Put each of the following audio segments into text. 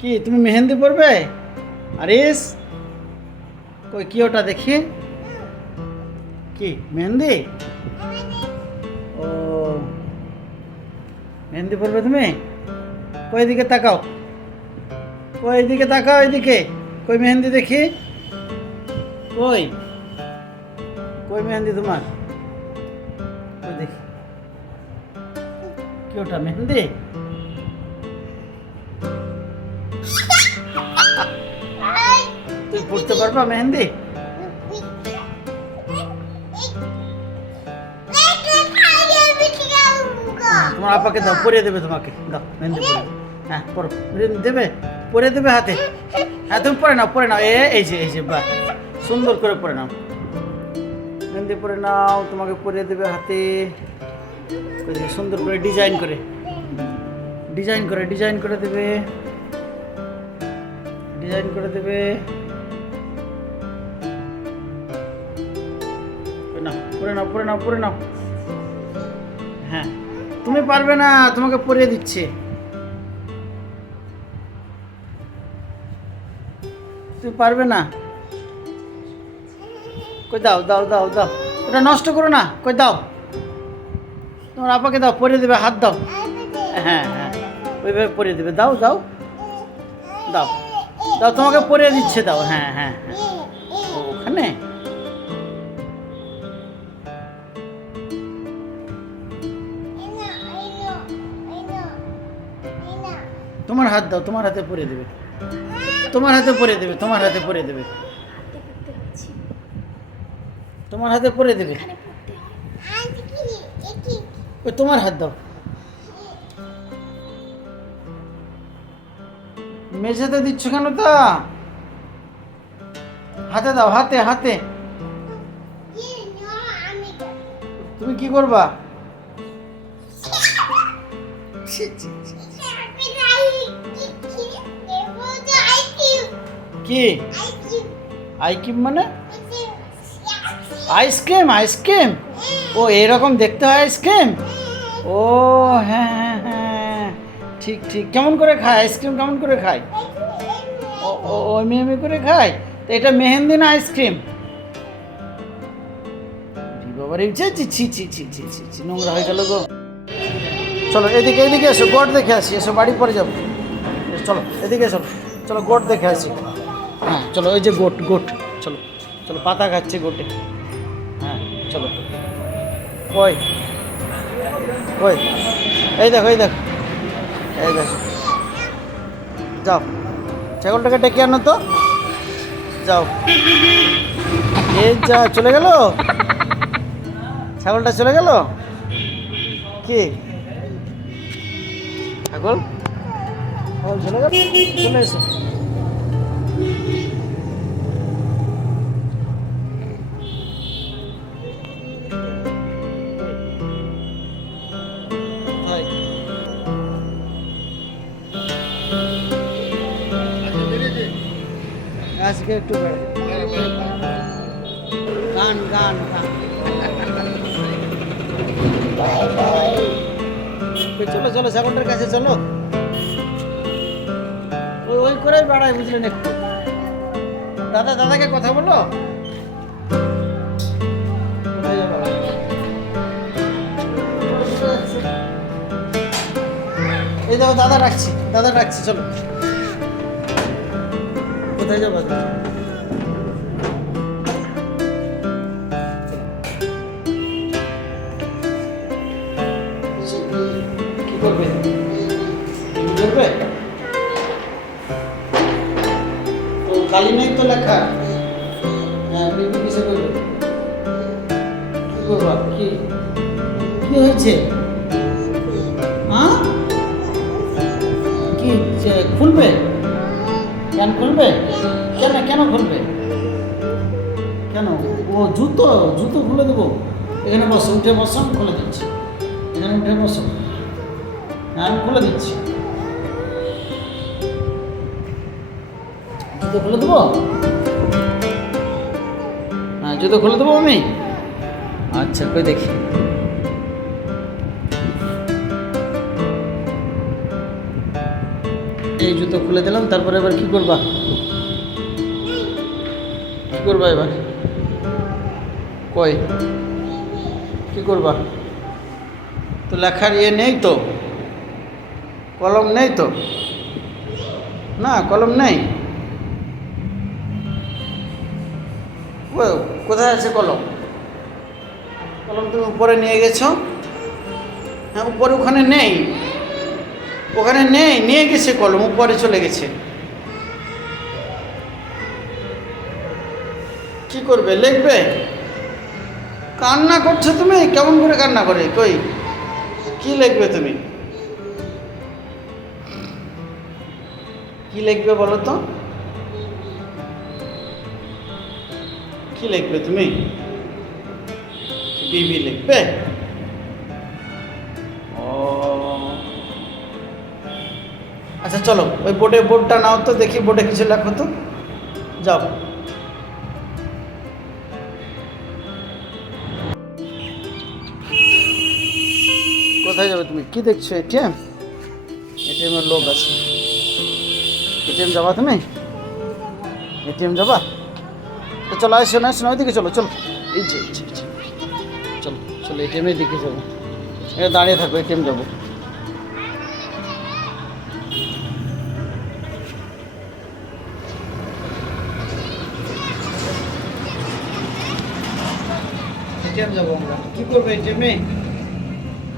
কি তুমি মেহেন্দি পরবে? আরিস, কই কি ওটা দেখি? কি মেহেন্দি? ও, মেহেন্দি পরবে তুমি? কই দিকে তাকাও, কই দিকে তাকাও, এদিকে। কই মেহেন্দি দেখি? কই কই মেহেন্দি তোমার? কই দেখি। কি ওটা মেহেন্দি? তুমি পড়তে পারবা মেহেন্দি? তোমার আপাকে দাও, পরিয়ে দেবে তোমাকে। দাও মেহেন্দি পরিয়ে। হ্যাঁ পরো, দেবে, পরিয়ে দেবে হাতে। হ্যাঁ তুমি পরে নাও, পরে নাও। এই যে বাহ, সুন্দর করে পরে নাও। মেহেন্দি পরে নাও, তোমাকে পরিয়ে দেবে হাতে। সুন্দর করে ডিজাইন করে, ডিজাইন করে দেবে, ডিজাইন করে দেবে। পরে নাও, পরে নাও, পরে নাও। হ্যাঁ তুমি পারবে না, তোমাকে পরিয়ে দিচ্ছে। তুমি পারবে না। কই দাও, দাও দাও দাও, ওটা নষ্ট করো না। কই দাও, তোমার আপাকে দাও, পরিয়ে দেবে। হাত দাও। হ্যাঁ হ্যাঁ, ওইভাবে পরিয়ে দেবে। দাও দাও দাও দাও, তোমাকে পরিয়ে দিচ্ছে। দাও। হ্যাঁ হ্যাঁ হ্যাঁ, ওখানে। তোমার হাত দাও, তোমার হাতে পরিয়ে দেবে, তোমার হাতে পরিয়ে দেবে, তোমার হাতে পরিয়ে দেবে, তোমার হাতে পরিয়ে দেবে। ওই তোমার হাত দাও। মেঝেতে দিচ্ছ কেন তা? হাতে দাও, হাতে হাতে। তুমি কি করবা? কি আইসক্রিম মানে? Ice cream, ice cream. ও এরকম দেখতে হয় আইসক্রিম? ও হ্যাঁ হ্যাঁ হ্যাঁ, ঠিক ঠিক। কেমন করে খায় আইসক্রিম? কেমন করে খায়? ও এমনি এমনি করে খায়। তো এটা মেহেন্দি না আইসক্রিম? বাবার ছি ছি ছি ছি ছি ছি ছি ছি, নোংরা হয়ে গেল গো। চলো এদিকে, এদিকে এসো, গোট দেখে আসি। এসো, বাড়ি পরে যাবো। চলো এদিকে এসো, চলো গোট দেখে আসি। হ্যাঁ চলো, ওই যে গোট, গোট। চলো চলো, পাতা খাচ্ছে গোটে। হ্যাঁ চলো। কই কই? এই দেখো, এই দেখো, এই দেখো। যাও, ছাগলটাকে ডেকে আনো তো। যাও। এই যা, চলে গেল ছাগলটা, চলে গেল। কি ছাগল? ছাগল চলে গেল। চলে এসো। আজকে একটু গান গান গান। চলো চলো, ছাগলটার কাছে চলো। ওই ওই করে বাড়ায়, বুঝলেন? একটু দাদা, দাদাকে কথা বলো। কোথায় যাবো? এই দেখো, দাদা রাখছি, দাদা রাখছি। চলো, কোথায় যাবো? কি করবে? করবে তো কালি নেই তো লেখা। হ্যাঁ, বিপি কিসে করবে? কি করবা? কি কি হয়েছে? হ্যাঁ, কি খুলবে? কেন খুলবে? কেন কেন খুলবে? কেন? ও জুতো, জুতো খুলে দেবো। এখানে বসো, উঠে বসো, আমি খুলে দিচ্ছি। এখানে উঠে বসো। হ্যাঁ আমি খুলে দিচ্ছি। জুতো খুলে দেবো? হ্যাঁ জুতো খুলে দেবো আমি। আচ্ছা, কই দেখি। এই জুতো খুলে দিলাম, তারপরে এবার কি করবা? কি করবা এবার? কই কি করবা? তো লেখার ইয়ে নেই তো, কলম নেই তো? না কলম নেই। কোথায় আছে কলম? কলম তুমি উপরে নিয়ে গেছো? হ্যাঁ উপরে, ওখানে নেই, ওখানে নেই, নিয়ে গেছে কলম, উপরে চলে গেছে। কি করবে, লিখবে? কান্না করছো তুমি? কেমন করে কান্না করে? কই কি লিখবে তুমি? কি লিখবে বলো তো? কি লিখবে তুমি? বিবি লিখবে? ও আচ্ছা চলো, ওই বোর্ডটা নাও তো, দেখি বোর্ডে কিছু লেখো তো, যাও। কোথায় যাবে তুমি? কি দেখছো? এটিএম? এটিএমের লোক আছে। এটিএম যাবা তুমি? এটিএম যাবা? তো চলো, আসো না, আসো না, ওইদিকে চলো, চলো, এই যে চলো চলো, এটিএমের দিকে যাবো। এটা দাঁড়িয়ে থাকো, এটিএম যাবো। এটিএম যাবো আমরা। কি করবো এটিএমে?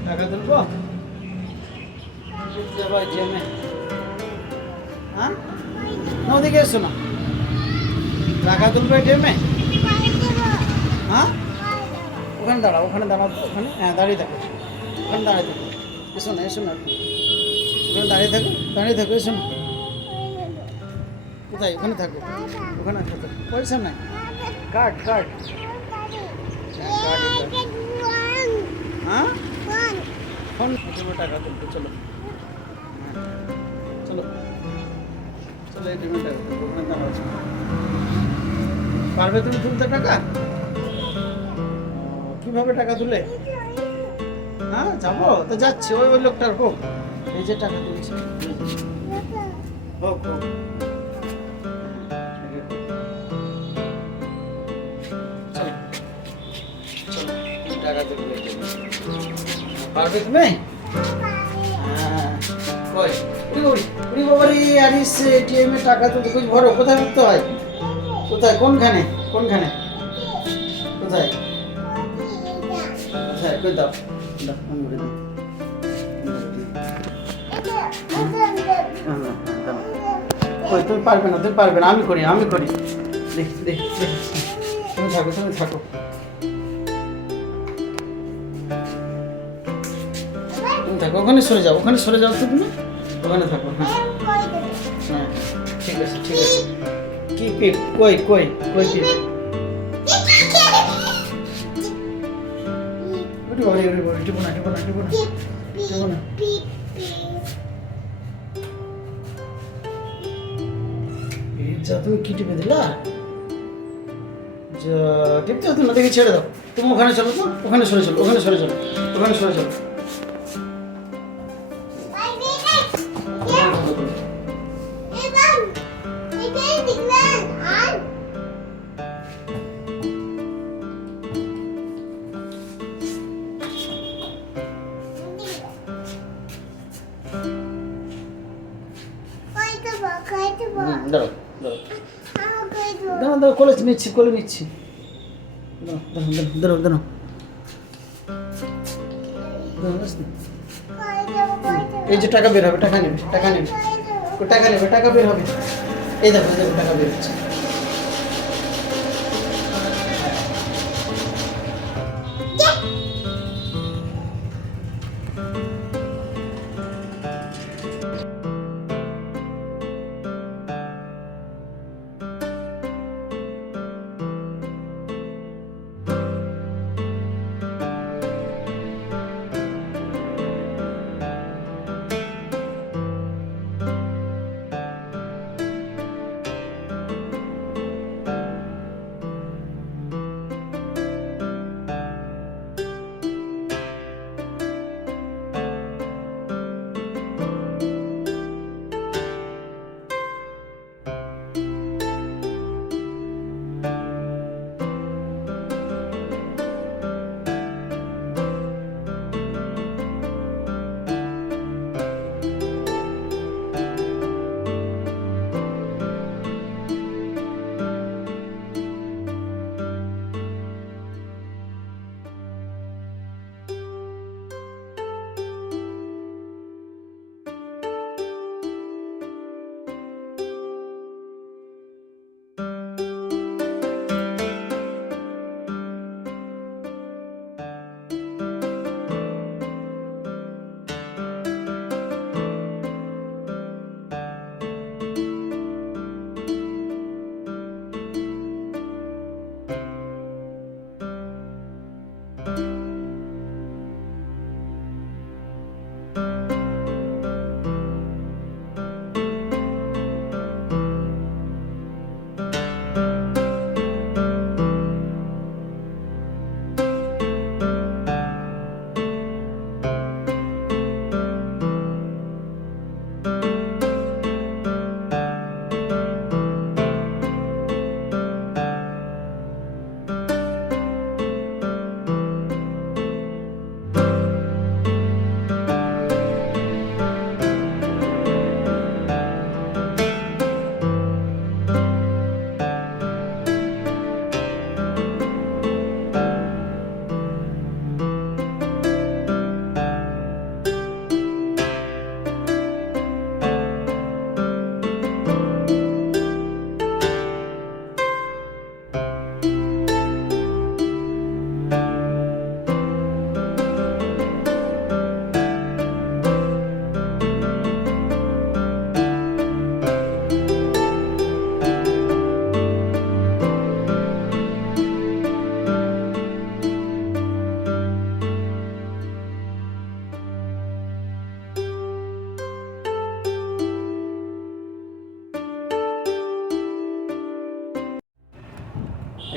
টাকা তুলবো? যাবো এটিএমে? হ্যাঁ না, ওদিকে এসো না, টাকা তুলবো এটিএমে। হ্যাঁ ওখানে দাঁড়াও, ওখানে দাঁড়াও, ওখানে, হ্যাঁ দাঁড়িয়ে থাকো, ওখানে দাঁড়িয়ে থাকো। এসো না, এসো না, ওখানে দাঁড়িয়ে থাকো, দাঁড়িয়ে থাকো, এসো না। কোথায়? ওখানে থাকো, ওখানে থাকো, পয়সা নাই। কার্ড কার্ড, হ্যাঁ ফোন এটিএমে টাকা তুলতে, চলো চলো চলো, এটিএমে টাকা তুলবো, ওখানে দাঁড়াও। পারবে তুমি তুলতে টাকা? কিভাবে টাকা তুলে? হ্যাঁ যাবো তো, যাচ্ছি, ওই ওই লোকটার হোক, এই যে টাকা তুলছে, হোক হোক। চলো চলো, টাকা তুলবে। পারবে তুমি? হ্যাঁ কই, উড়ি উড়ি উড়ি বাবারি, আরিস এটিএম এ টাকা তুলতে কই ভরো? কোথায় করতে হয়? কোথায়? কোনখানে? কোনখানে? কোথায়? কোথায়? কই দাও, দাও, ফোন করে দাও। কই তুমি পারবে না, তুমি পারবে না, আমি করি, আমি করি। দেখ দেখ দেখ, তুমি থাকো, তুমি থাকো। তুমি থাকো, ওখানে সরে যাও, ওখানে সরে যাও তো তুমি, ওখানে থাকো। হ্যাঁ হ্যাঁ ঠিক আছে, ঠিক আছে। কি পিপ? কই কই কই পিপ? উঠি বাবা, উঠি বাবা, টিপো না, টিপো না, টিপো না, টিপো না। যা, তুমি কি টিপে দিলা? যা, টিপতে হতো না, দেখি ছেড়ে দাও। তুমি ওখানে চলো তো, ওখানে সরে চলো, ওখানে সরে চলো, ওখানে সরে চলো। দাঁড়াও দাঁড়াও দাঁড়াও দাঁড়াও, কোলে নিচ্ছি, কোলে নিচ্ছি। দাঁড়াও দাঁড়াও দাঁড়াও দাঁড়াও। এই যে টাকা বের হবে, টাকা নেবে, টাকা নেবে, টাকা নেবে, টাকা বের হবে। এই দেখো, এই দেখো, টাকা বের হচ্ছে।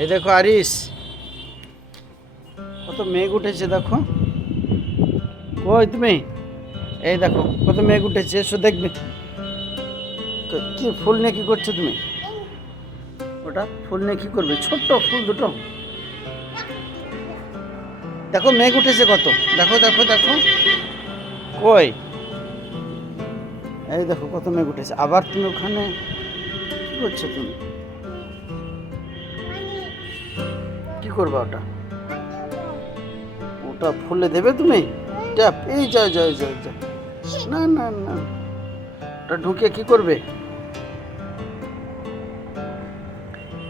এই দেখো আরিস, কত মেঘ উঠেছে দেখো। কই তুমি? এই দেখো কত মেঘ উঠেছে, এসো দেখবে। কি ফুল নিয়ে কি করছো তুমি? ওটা ফুল নিয়ে কি করবে? ছোট্ট ফুল দুটো। দেখো মেঘ উঠেছে কত, দেখো দেখো দেখো। কই? এই দেখো কত মেঘ উঠেছে। আবার তুমি ওখানে কি করছো তুমি? কি করবা ওটা? ওটা ফুলে দেবে তুমি? ট্যাপ, এই জয় জয় জয় জয়। না না না, ওটা ঢুকে কি করবে?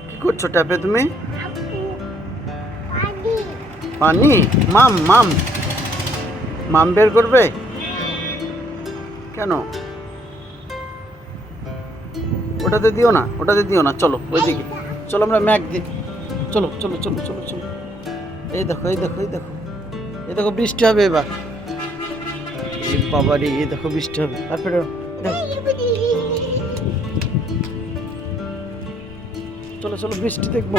কি করছো ট্যাপে তুমি? পানি? মাম মাম মাম বের করবে? কেন? ওটাতে দিও না, ওটাতে দিও না, চলো ওইদিকে চলো, আমরা ম্যাক দিই। চলো চলো চলো চলো চলো। এই দেখো এই দেখো এই দেখো এই দেখো, বৃষ্টি হবে এবার। বাবা রে, এই দেখো বৃষ্টি হবে। তারপরে চলো চলো বৃষ্টি দেখবো।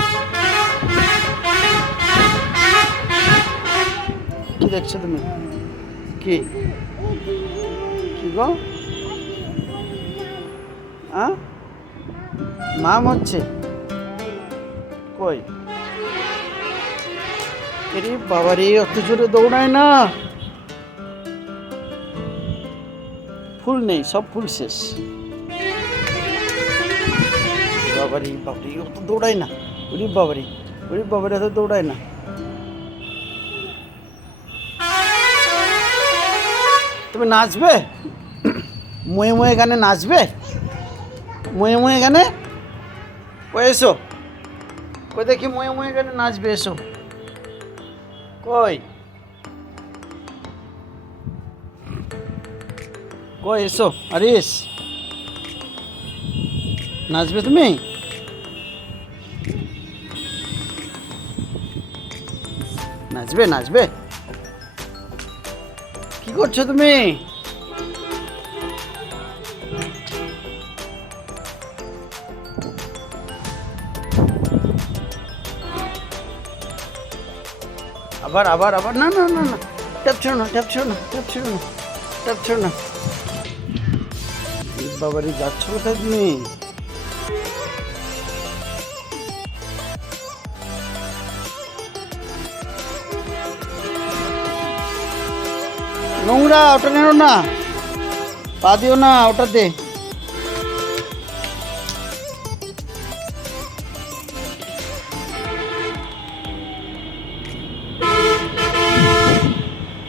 কি দেখছো তুমি? কি কি গো? মাম হচ্ছে? কই? আরে বাবা রে, অত জোরে দৌড়ায় না। ফুল নেই, সব ফুল শেষ। বাবারি বাবারি, অত দৌড়ায় না। ওরে বাবারি, ওরে বাবারি, অত দৌড়ায় না। তুমি নাচবে? ময়ে ময়ে গানে নাচবে? ময়ে ময়ে গানে? ও এসো, কই দেখি ময়ে ময়ে গানে নাচবে, এসো। কই কই এসো আরিস, নাচবে তুমি? নাচবে নাচবে? কি করছো তুমি? আবার আবার আবার, না না না না, ট্যাপ ছিল না, ট্যাপ ছিল না, ট্যাপ ছিল না, ট্যাপ ছিল না। বাবারি, যাচ্ছ কোথায় তুমি? নোংরা, ওটা নেও না, পা দিও না ওটাতে।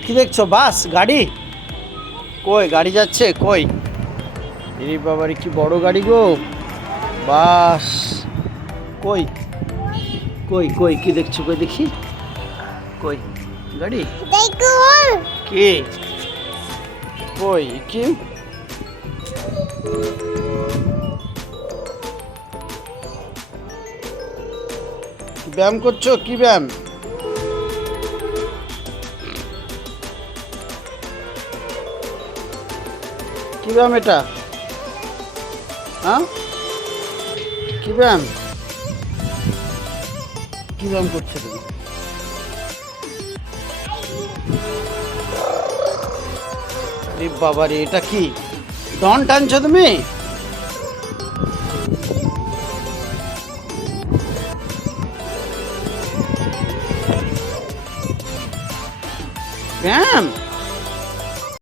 কি দেখছো? বাস, গাড়ি? কই গাড়ি যাচ্ছে? কই? এরে বাবারে, কি বড় গাড়ি গো, বাস। কই কই কই, কি দেখছো? কই দেখি, কই গাড়ি? কে? কই কি? ব্যায়াম করছো? কি ব্যায়াম? কি ব্যায়াম এটা? হ্যাঁ, কি ব্যায়াম? কি ব্যায়াম করছো তুমি? আরে বাবা রে, এটা কি ডন টানছো তুমি? ব্যায়াম?